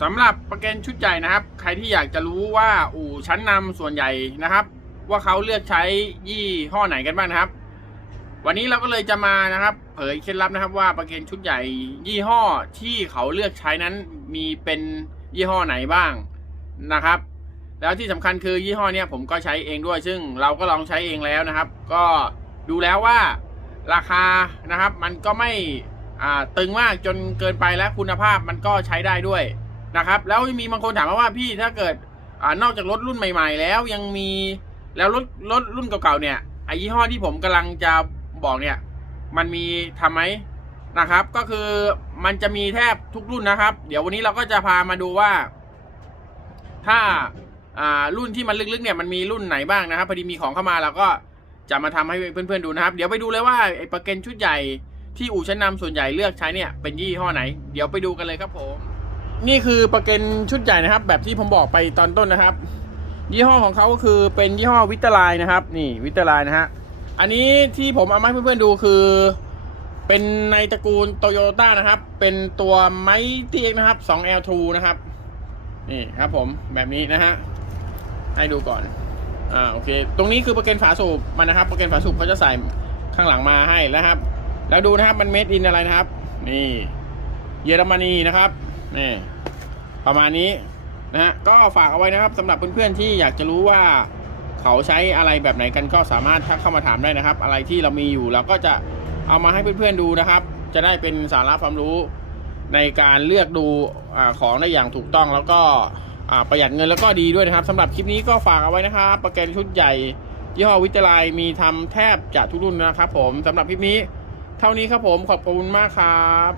สำหรับประกันชุดใหญ่นะครับ ใครที่อยากจะรู้ว่าอู่ชั้นนำส่วนใหญ่นะครับ ว่าเขาเลือกใช้ยี่ห้อไหนกันบ้างนะครับ วันนี้เราก็เลยจะมานะครับ เผยเคล็ดลับนะครับ ว่าประกันชุดใหญ่ ยี่ห้อที่เขาเลือกใช้นั้นมีเป็นยี่ห้อไหนบ้างนะครับ แล้วที่สำคัญคือยี่ห้อเนี้ยผมก็ใช้เองด้วย ซึ่งเราก็ลองใช้เองแล้วนะครับ ก็ดูแล้วว่าราคานะครับ มันก็ไม่อ่าตึงมากจนเกินไปและคุณภาพมันก็ใช้ได้ด้วย นะครับ แล้วมีบางคนถามมาว่าพี่ถ้าเกิดอานอกจากรถรุ่นใหม่ ๆ แล้วยังมีแล้วรถรถรุ่นเก่าๆเนี่ยไอยี่ห้อที่ผมกำลังจะบอกเนี่ย มันมีทำไหมนะครับ ก็คือมันจะมีแทบทุกรุ่นนะครับ เดี๋ยววันนี้เราก็จะพามาดูว่า ถ้าอ่ารุ่นที่มันลึกๆเนี่ยมันมีรุ่นไหนบ้างนะครับพอดีมีของเข้ามาเราก็จะมาทำให้เพื่อนๆดูนะครับ เดี๋ยวไปดูเลยว่าไอ้ประกันชุดใหญ่ที่อู่ชั้นนำส่วนใหญ่เลือกใช้เนี่ยเป็นยี่ห้อไหน เดี๋ยวไปดูกันเลยครับผม นี่คือประกันชุดใหญ่นะครับ แบบที่ผมบอกไปตอนต้นนะครับ ยี่ห้อของเขาก็คือเป็นยี่ห้อวิตาลายนะครับ นี่วิตาลายนะฮะอันนี้ที่ผมเอามาให้เพื่อนๆดูคือ เป็นในตระกูลโตโยต้านะครับ เป็นตัวไมตี้เอ็กนะครับ 2L2 นะครับ นี่ครับผมแบบนี้นะฮะให้ดูก่อนอ่าโอเค ตรงนี้คือประกันฝาสูบมันนะครับ ประกันฝาสูบเขาจะใส่ข้างหลังมาให้นะครับ แล้วดูนะครับมันเมดอินอะไรนะครับ นี่ เยอรมนีนะครับ นี่ประมาณนี้นะฮะก็ฝากเอาไว้นะครับสำหรับเพื่อนๆที่อยากจะรู้ว่าเขาใช้อะไรแบบไหนกันก็สามารถทักเข้ามาถามได้นะครับ อะไรที่เรามีอยู่เราก็จะเอามาให้เพื่อนๆดูนะครับ จะได้เป็นสาระความรู้ในการเลือกดูอของได้อย่างถูกต้องแล้วก็ประหยัดเงินแล้วก็ดีด้วยนะครับสำหรับคลิปนี้ก็ฝากเอาไว้นะครับประกันชุดใหญ่ยี่ห้อวิทยาลัยมีทำแทบจะทุกรุ่นนะครับ ผมสำหรับคลิปนี้ เท่านี้ครับผมขอบคุณมากครับ